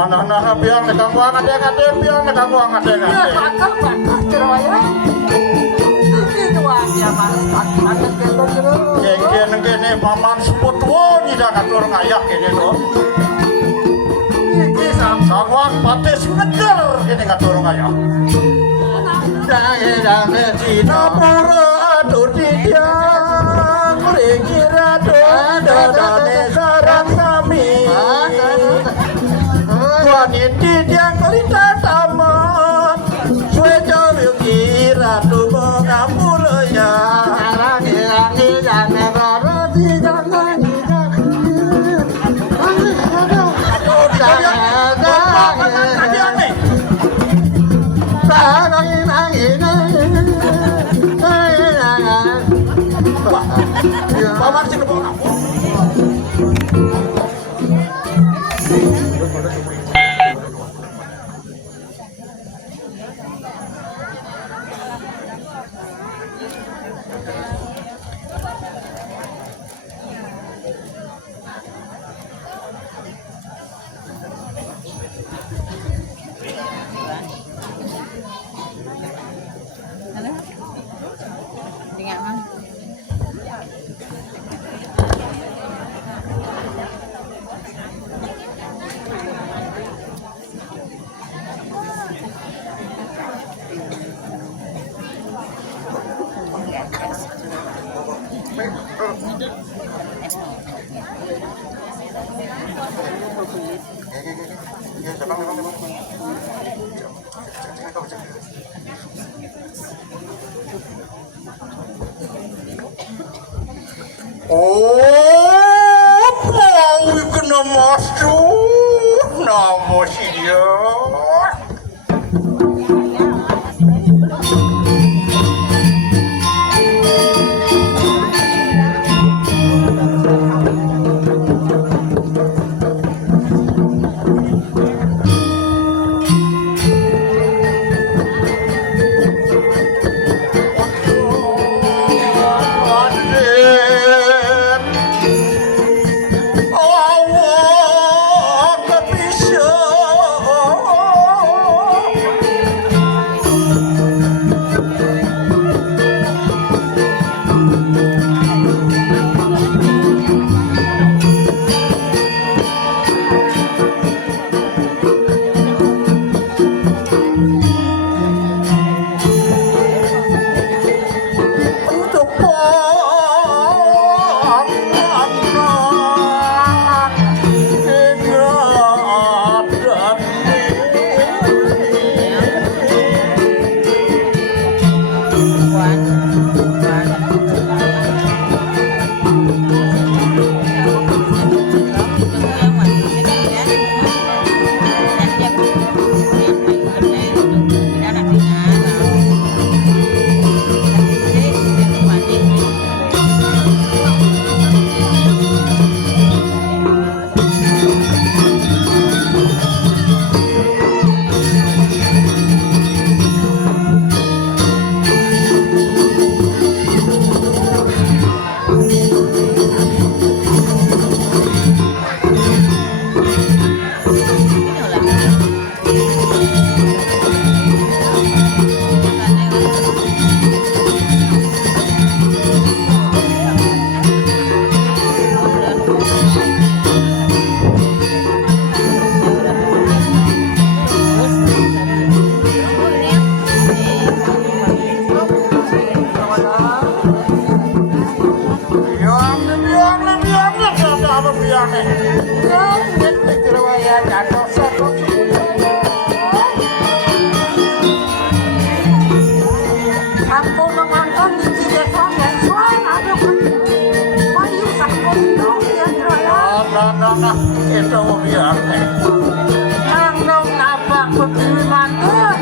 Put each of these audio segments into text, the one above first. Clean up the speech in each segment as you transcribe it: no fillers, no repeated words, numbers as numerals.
Nah, biar nekang gua ngade-ngade, biar nekang gua ngade-ngade. Iya, bakal cerewaya. Iki doang ya, Mas. Kakek kelo. Kene paman sebut woni dah katur ngayak kene to. Iki Sangwang patis ngejar kene katur ngayak. Dane Cina Pura aduh tiang Ringira dane sarang kami Wanita tiang kelita tamat Sue jauh kira tuh mengamulnya Rangi jane baru jangan Paman sing bawa aku. Oh, mau kena masuk nama si dia. Itu biar Nang nabak begini mantan.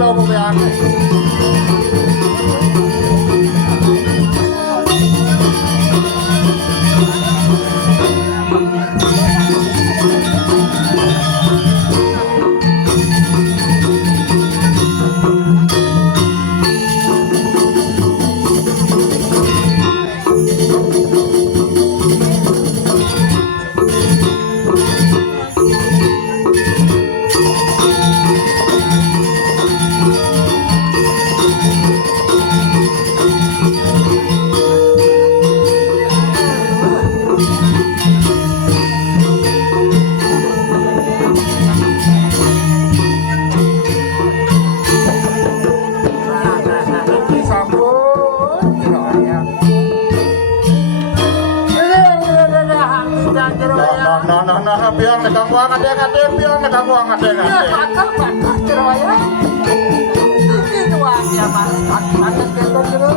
kita mau biar. Nah, biar nekang wangat ya kate, biar nekang wangat ya Ya, kate. bakal ceraya. Ini wajah mas, ada kira-kira.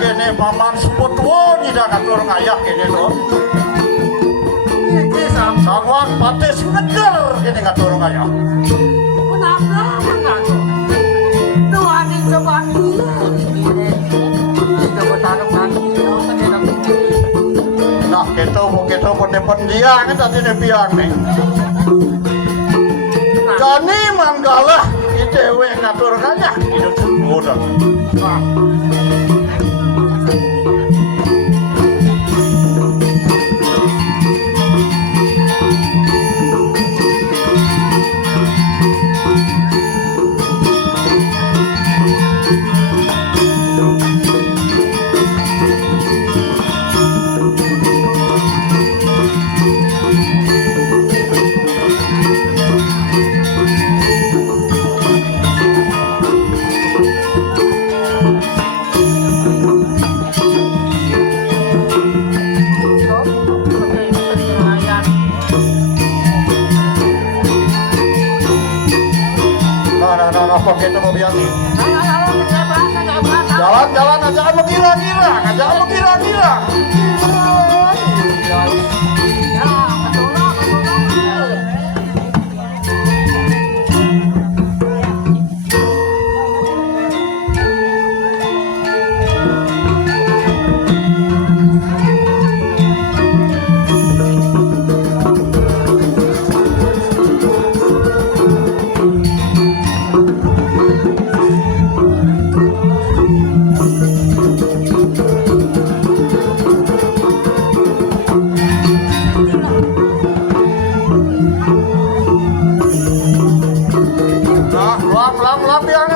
Kene paman sebut woni dah kat orang ayak kene to. Ini sama. Sawang pates ngeger kene kat orang ayak. Kenapa mengaku? Tuhan ini coba ini. Itu bertarung nanti. Nah, kita pun dia kan tadi ne biang nih. Jani manggalah itewe ngatur kaya hidup muda. Nah, kita mau biang. Jalan aja mau kira-kira, aja mau kira-kira.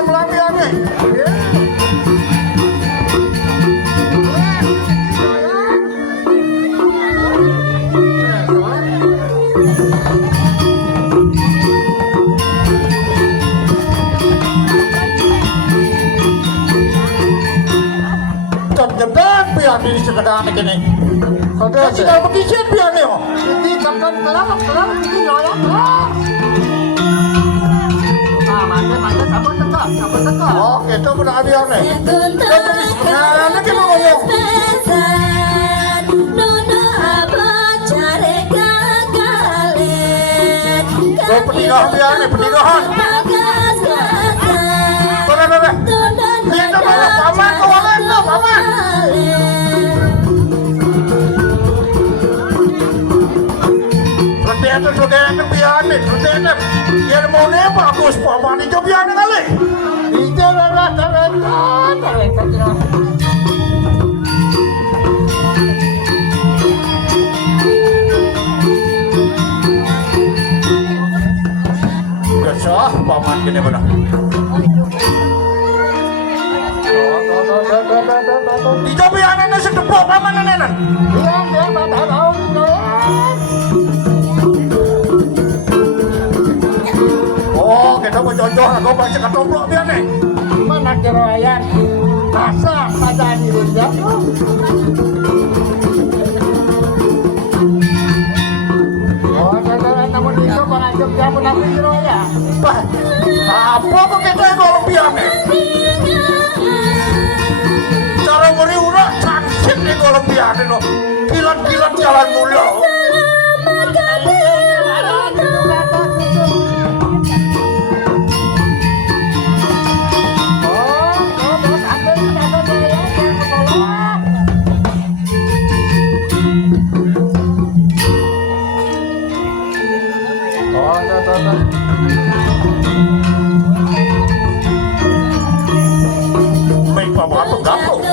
Melambiang nih. Terjedak biar ini sedang ini. Kalau tidak begitu biar nih. Ini kapan kelap ini loyak. Mantap, sabar tegak. Oh, itu benar biar nih. Nah, nanti mau ngomong. Oh, pernikahan biar nih, pernikahan. Benar. Kita malah paman kawalan tuh, paman. Itu juga yang biar nih, yang mau nih bagus paman itu biar nih kali. Itu rata. Gesah paman gini benar. Itu biar nih sedepok paman nenek. Iya, dia tahu. Oh, kita mau cocok, aku baca ketomplok dia nih. Mana keroyan? Masa saja di dunia. Oh, jadi namun itu mengajak dia menampi keroyan. Apa kok kita yang kalau biar nih? Cara beri urak canggih nih kalau biar nih lo. Kilat-kilat jalan mulu. Bapak penggapung.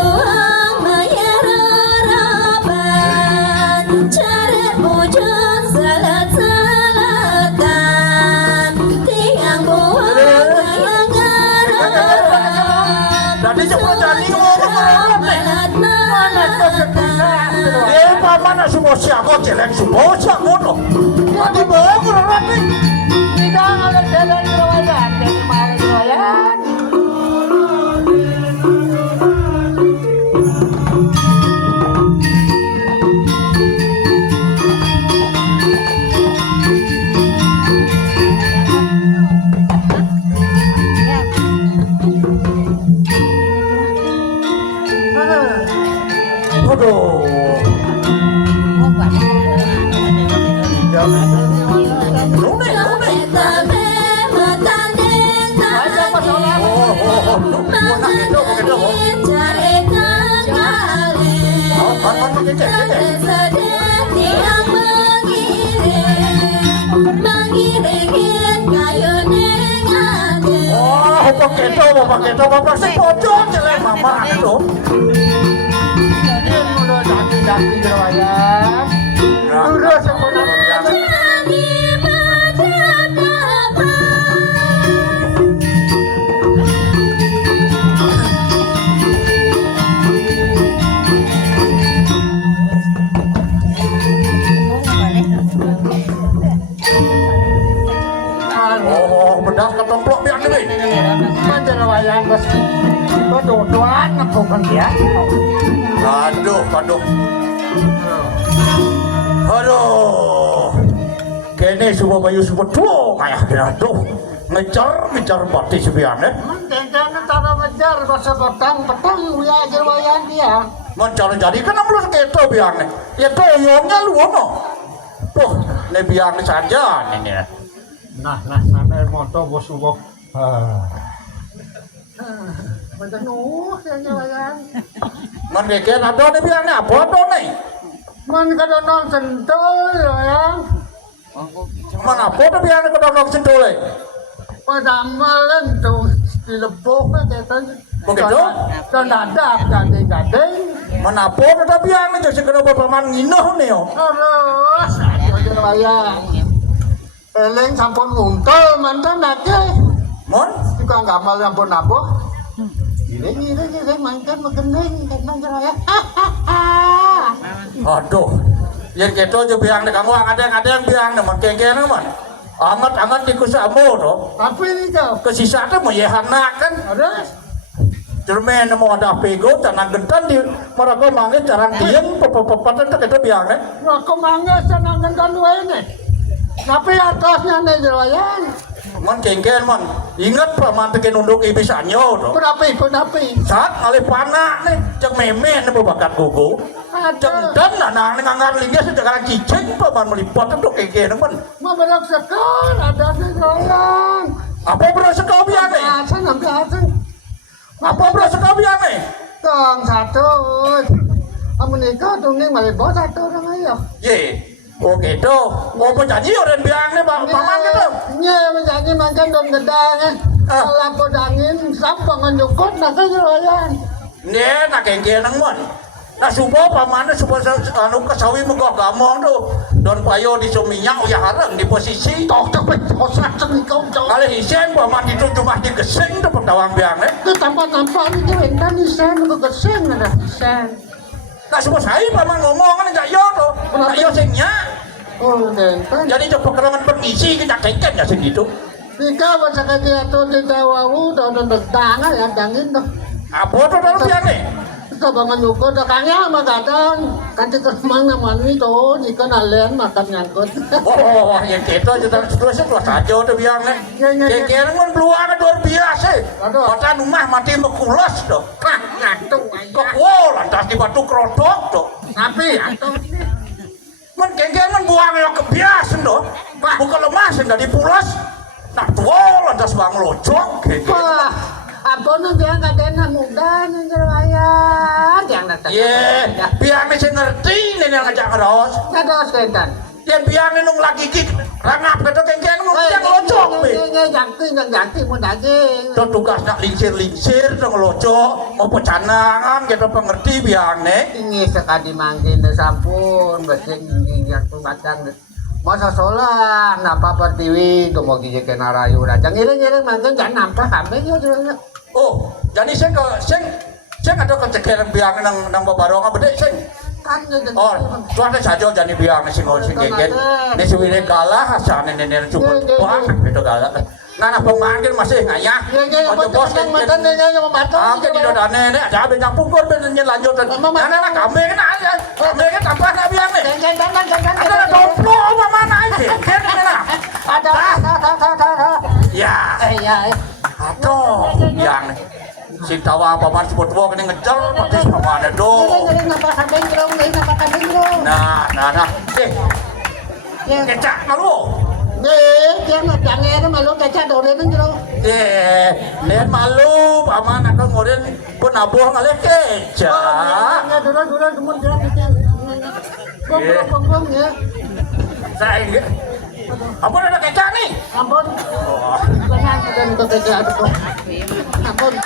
Jadi coba jadi ngomong mana paman semua siago jelek semua siago no. Tadi bohong orang ni. Tidak ada jalan keroyan, jadi mana keroyan? Aduh. Pakai itu plastik pocong jelek mama itu. Ini udah daki keroyan. Udah semuanya. Bedak ketomplok biar nih. Mana keroyan bos? Dodoan aku kan dia. Aduh. Kene semua bayu semua tua kayak aduh. Ngejar bati sebiarnya. Jangan tanah ngejar bahasa petang ya keroyan dia. Mencar jadi kan belum keto biarnya. Ya toyongnya lu no. Tuh, ne biarnya saja ini. Nah, motor bos subuh. Macam nuh yang keroyan. Man keke ada ne biarnya apa tuh nih? Man kada nong sentuh keroyan. Man apa tuh biarnya kada nong sentuh le? Pada malam tu di lepuk kita. Begitu? Dan ada gading. Man apa tuh biarnya jadi kada berpaman nginoh nih yo. Terus aja keroyan. Eleng sampun nguntul mantan nake. Mon? Juga nggak mal sampun nabuh. Gile mantan megening kan keroyan. Aduh. Yang keto aja biang nih kamu ada yang biang nih man keke nih man. Angat di kusamu tuh. Tapi ini kau. Kesisa tuh mau yehanak kan. Ada. Cermen mau ada pego tanah gentan di mereka manggil jalan tiang pepepatan tuh kita biang nih. Aku mangga senang gentan dua ini. Tapi atasnya nih keroyan. Man kengken man, ingat paman tekan unduk ibisannya tuh. Kenapa? Saat ngalih panah nih, cek memen nih bakat gugu. Cek dan nang ngangar linggis sekarang cicing paman meliput tuh kengken man. Mau berok sekal ada keroyan. Apa berasa kau biang nih? Asan. Apa berasa kau biang nih? Tong satu. Kamu nikah tuh nih malah bawa satu orang aja. Ye, oke tuh. Mau penyanyi orang biang nih paman gitu. Nye menyanyi makan dong gedang. Kalau podangin sampangan jukut nak keroyan. Nih nak kengken man. Nah subuh pamannya subuh anu kesawi megah gamong tuh. Don payo di suminyak ya harang di posisi. Tok pecosan kau jauh. Kali hisen paman itu cuma digeseng tuh pendawang biang nih. Itu tampak itu entan isen ke geseng ada isen. Nah semua saya paman ngomong kan tidak yo tuh. Tak yo singnya. Oh entan. Jadi coba kerangan permisi kita kengken ya segitu. Jika masa kerja tu di Jawa dan tangan ya dangin tuh. Apa tuh dalam biang nih? Bangan yuko dakangnya magadang kanti termang naman itu jika nalen makan nyangkut. Oh, yang kita juga terus aja tuh biang nih. Kengken kan peluang luar biasa. Kota rumah mati mekulas tuh. Ngatu Kok wow lantas di batu kerodok tuh. tapi atau Man kengken man buang yang kebiasaan tuh. Bukan lemas dari pulas. Nah tuh lantas bang locok. wah apa nih dia kadang muda nih keroyan yang datang. Ye, biar bisa ngerti nih yang ngajak ngeros. Ngados kentan. Yen biang nung lagi gig rangap ketok kengkeng nung yang locok be. Ganti mau daging. Tuh tugas nak lincir dong locok mau pecanangan kita pengerti biang ne. Ini sekali mangkin sampun besing yang pembacaan. Masa sholat napa pertiwi tuh mau gigi kena rayu aja ngiring mangkin jangan nampak kambing ya juga. Oh, jadi saya ada kecekeran biang nang babarong bede sing. Kan Oh, tuan saja jadi biang sing gegen. Ini suwire galah asane nenek cukup banget gitu galah. Nah, pemangkin masih ngayah. Ojo bos yang makan yang membantu. Jadi doa nenek ada benyang pungkur benyen lanjut. Nah, kambing kan aja. Kambing kan tambah nak biang nih. Ada domplo apa mana aja? Ada. Ya. Aduh, biang nih. Si tawa paman sebut wo kene ngejel pedes pamane do. Nah. Kecak malu. Dia jangan malu kecak dole nang jero. Nen malu paman akan ngoren pun abuh ngale kecak. Dulu semua jero kecak. Bong ya. Saya ampun ada kecak nih. Ampun. Jangan dan kecak itu. Ampun.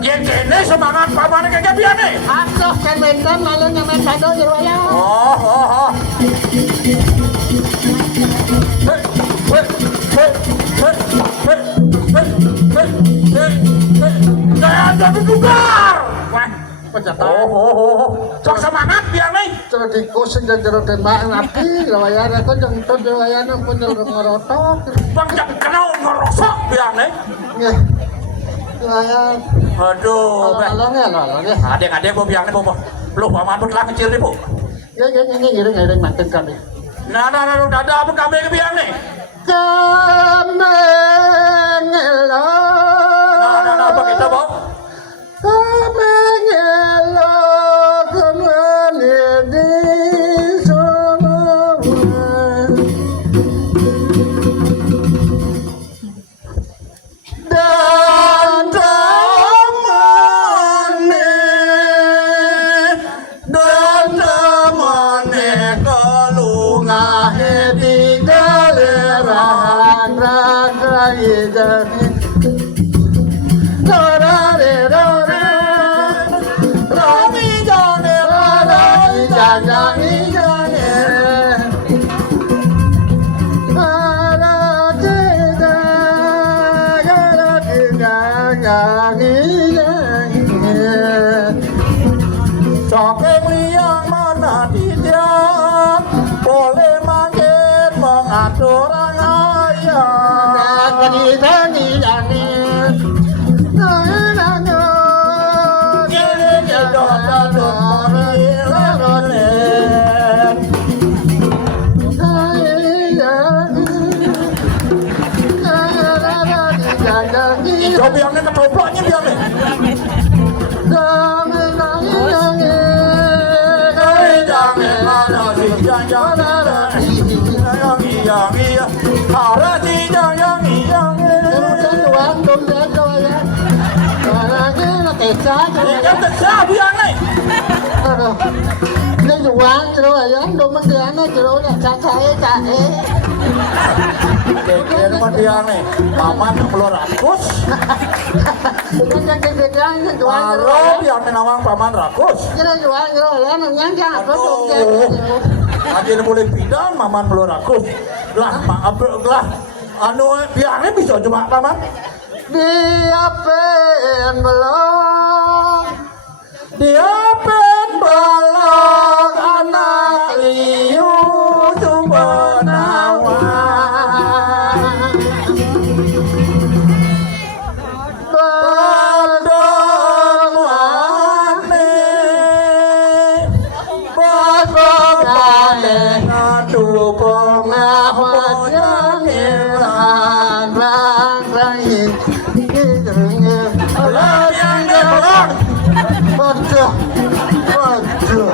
Yang kene semangat paman kayak biane. Aduh, kan mentan malu nyamen kado jero ya. Oh. Saya ada dugar. Oh. Sok semangat biar nih. Jadi kusing dan jero tembak api, lawayan aku jeung ton lawayan pun jero ngorotok. Bang jangan kenal ngerosok biar nih. Ya. Lawayan. Aduh, Lalong ya. Adek-adek bu biar nih bu. Lu paman pun lah kecil nih bu. Ya ngiring manten kami. Nah, udah ada apa kami biar nih? Kamengelo. Nah, apa kita bu? Kamengelo kemana di semua. Dan temane kalunga di galerahan ragai jani. Sokeng liang mana tidak boleh makin mengatur ayah. Gani Coba yang ketopraknya biar nih. Paman keluar rakus. Maro yang menawang paman rakus. Aja boleh pindah, maman belum rakus. Lah, maaf lah. Anu biarnya bisa cuma paman. Diapen belum. Diapen balong anak liu sumbenawan. Badon wane, badon wane, aduh pengahwat yang Waduh. Waduh.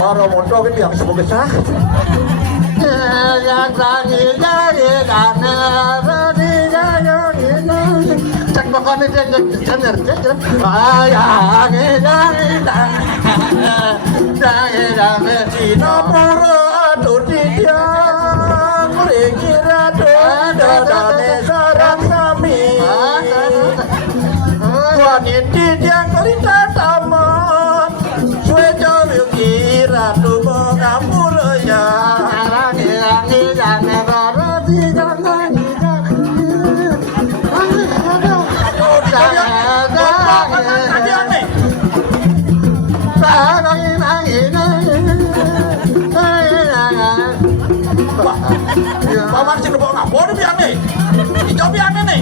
Para moto ki biang semoga sah. Cek pokoknya dia denger. Cina para adu tiang Lingkira dodane sarang sami Waniti tiang kelita tamat Sue jauh kira tubuh ngapulaya Paman sing lebok ngapur biang nih. Ijo biang nih.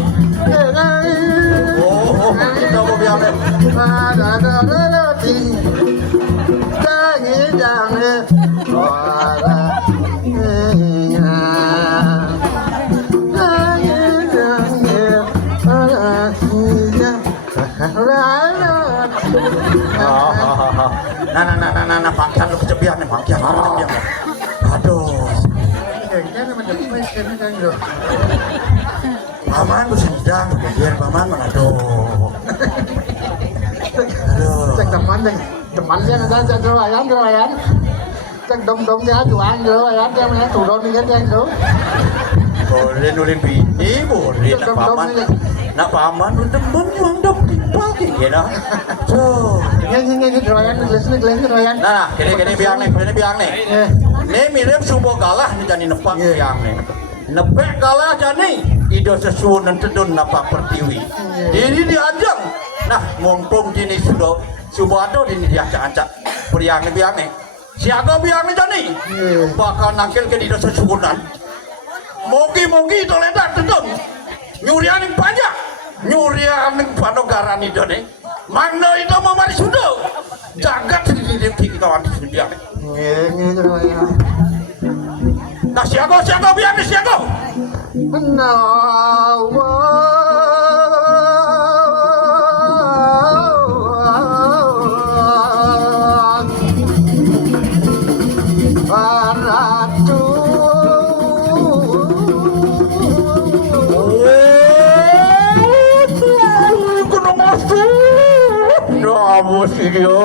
Oh, ijo biang nih. Nah, pakaian lu kejebian nih, pakaian lu kejebian. Aduh. Paman lu sedang, biar paman mana aduh. Cek teman dia nanti jerayan. Cek dom dia jualan jerayan dia mana turun dia tuh. Boleh nulin bini, boleh nak paman. Nak paman lu demen yang dom dipake ya. So, ini jerayan jerayan. Nah, kene biang nih. Nih mirip subuh galah nih jani nepak biang nih. Nepek galah jani ido sesuun tedun napak pertiwi. Ini diajang. Nah, mumpung dini subuh ado dini diacak-acak priang nih biang nih. Siaga biang nih jani. Bakal nangkil ke ido sesuunan. Mogi itu ledak tedun. Nyurian yang banyak. Nyurian yang panogaran itu nih. Mana itu mau mari sudah. Jagat di kawan di sini biang nih. Ini jerayan. Nah siaga biar nih siaga. Kena masuk. Dah mesti dia.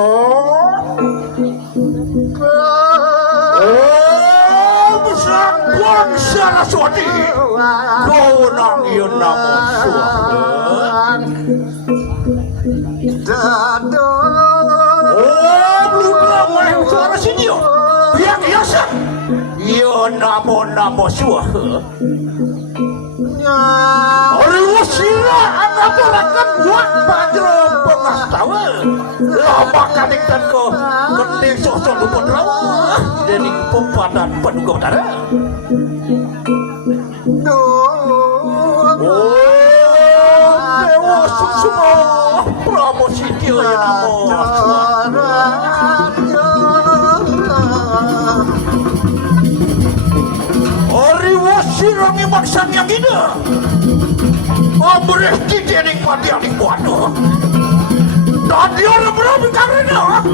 Bangsa Raswati kau nang yun namo suah belum lama yang suara sini yang biasa yun namo suah Aduh sila anak pelakan buat baju pengastawa lama kaningkan ko kening sosok lupa rawa dening pempadan penunggu utara Dewa Susuma Pramositya ya namo Sirang maksang yang ini Berhenti dia nikmati adik buana Dan dia lebih karena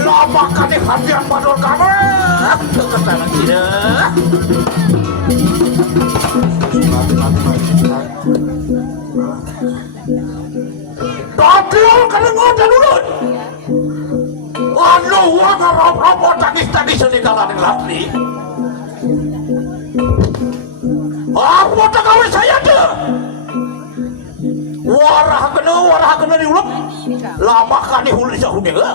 Lama kali hatian padol kamu Kekesalan tidak Dadil kali ngodan ulut Anu waka rap-rap tangis-tangis senikalan yang latri Apa tak kawin saya ada? Warah kena diulap. Lama kan dihuli sahune ke?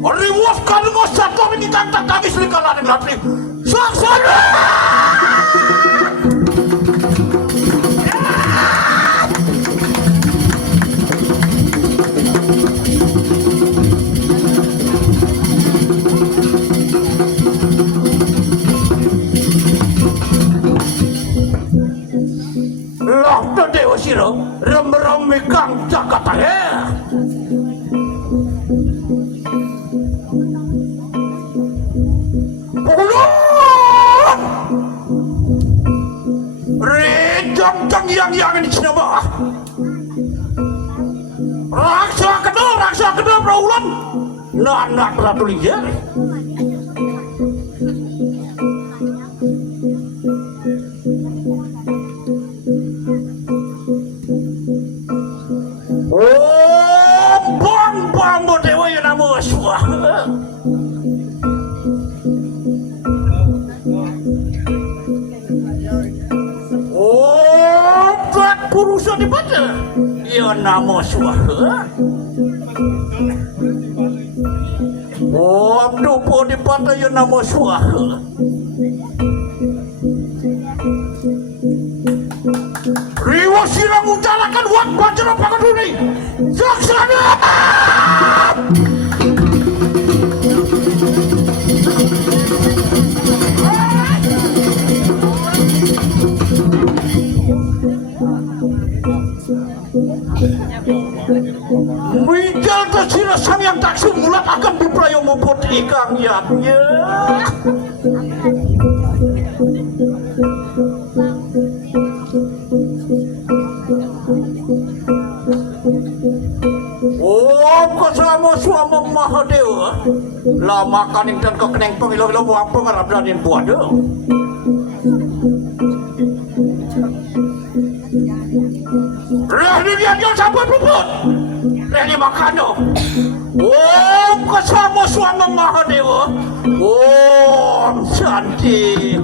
Riwas kan ngosat kau ini tantang kami selikalan yang latri. Saksana! Lakta Dewa Siro rem-rem kang Jakarta Rijang jang yang ini cinema. Raksa kedua berulang. Nak ratu liar. Oh, bang dewa yang nama suah. Oh, berat purusan dibaca. Ya nama suah. Oh, abdupo di pantai yang nama suah. Riwa sirang utarakan wak bacara pakaduni. Saksana! Bijal tersira sang yang tak sumulat akan diprayo memput ikang yaknya. Oh, kasama suama Mahadewa. Lama kaning dan kekeneng pengilo-ilo buang pengarap dan buat dong. Rehni dianjol sampai puput. Rehni makan dong. Oh, kasama suama Mahadewa. Oh, cantik.